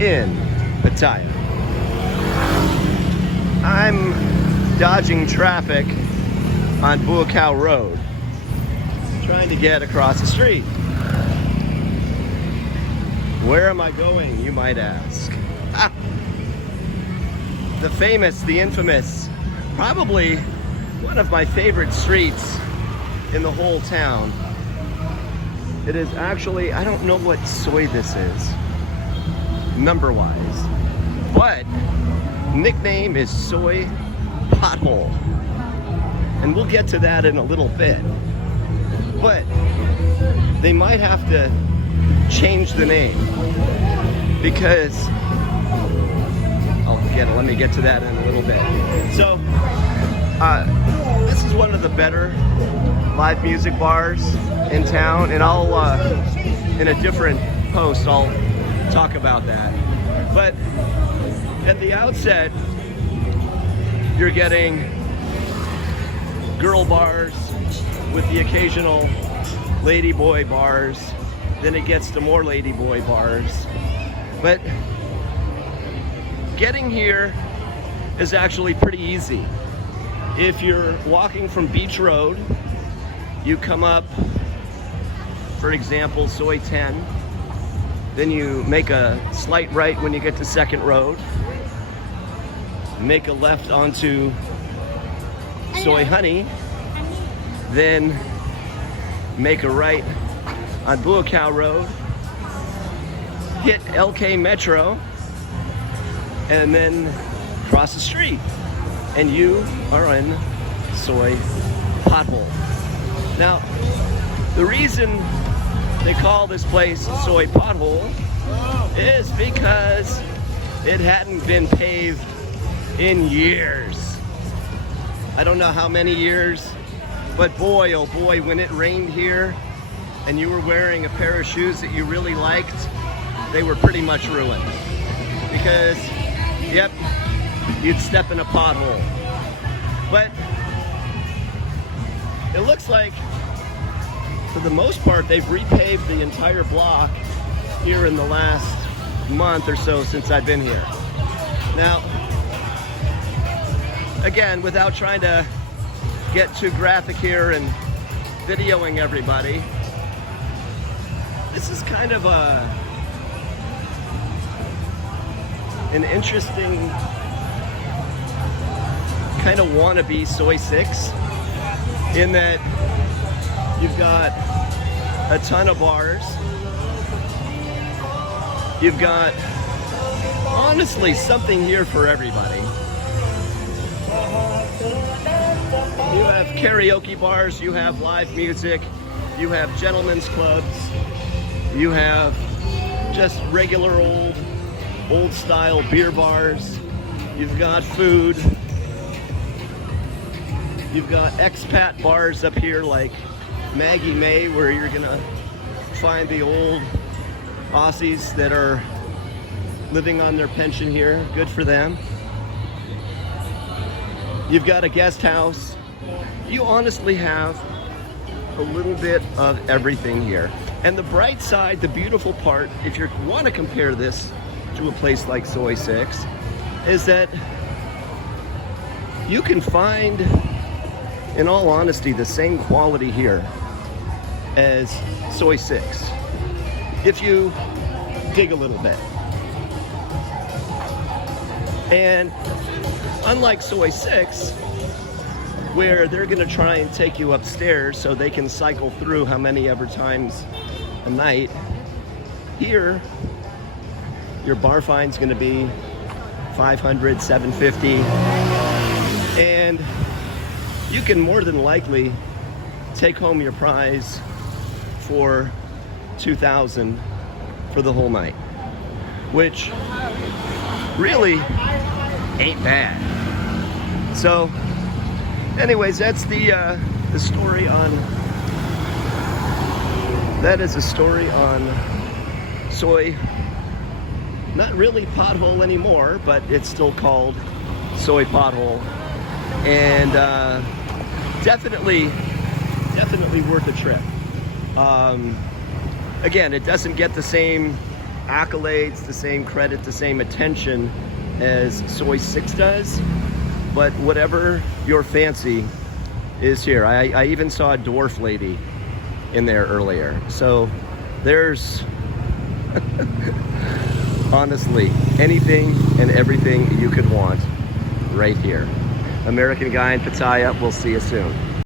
in Pattaya. I'm dodging traffic on Buakaw Road, trying to get across the street. Where am I going, you might ask? Ah, the famous, the infamous, probably one of my favorite streets in the whole town. It is actually, I don't know what Soi this is, number-wise, but nickname is Soi Pothole. And we'll get to that in a little bit. But they might have to change the name because let me get to that in a little bit. So this is one of the better live music bars in town, and I'll in a different post I'll talk about that. But at the outset, you're getting girl bars with the occasional ladyboy bars. Then it gets to more ladyboy bars. But getting here is actually pretty easy. If you're walking from Beach Road, you come up, for example, Soi 10. Then you make a slight right when you get to Second Road. Make a left onto Soi Honey. Then make a right on Buakaw Road. Hit LK Metro. And then cross the street. And you are in Soi Pothole. Now, the reason they call this place Soi Pothole is because it hadn't been paved in years. I don't know how many years, but boy, oh boy, when it rained here and you were wearing a pair of shoes that you really liked, they were pretty much ruined. Because, yep, you'd step in a pothole. But it looks like, for the most part, they've repaved the entire block here in the last month or so since I've been here. Now, again, without trying to get too graphic here and videoing everybody, this is kind of an interesting kind of wannabe Soi 6, in that you've got a ton of bars. You've got, honestly, something here for everybody. You have karaoke bars, you have live music, you have gentlemen's clubs, you have just regular old style beer bars, you've got food, you've got expat bars up here like Maggie May, where you're gonna find the old Aussies that are living on their pension here. Good for them. You've got a guest house. You honestly have a little bit of everything here. And the bright side, the beautiful part, if you want to compare this to a place like Soi 6, is that you can find, in all honesty, the same quality here as Soi 6, if you dig a little bit. And unlike Soi 6, where they're gonna try and take you upstairs so they can cycle through how many ever times a night, here, your bar fine's gonna be $500, $750, and you can more than likely take home your prize for $2,000 for the whole night, which really ain't bad. So anyways, that's the story on, that is a story on Soi, not really Pothole anymore, but it's still called Soi Pothole. And definitely worth a trip. Again, it doesn't get the same accolades, the same credit, the same attention as Soi 6 does, but whatever your fancy is here. I even saw a dwarf lady in there earlier. So there's honestly anything and everything you could want right here. American guy in Pattaya. We'll see you soon.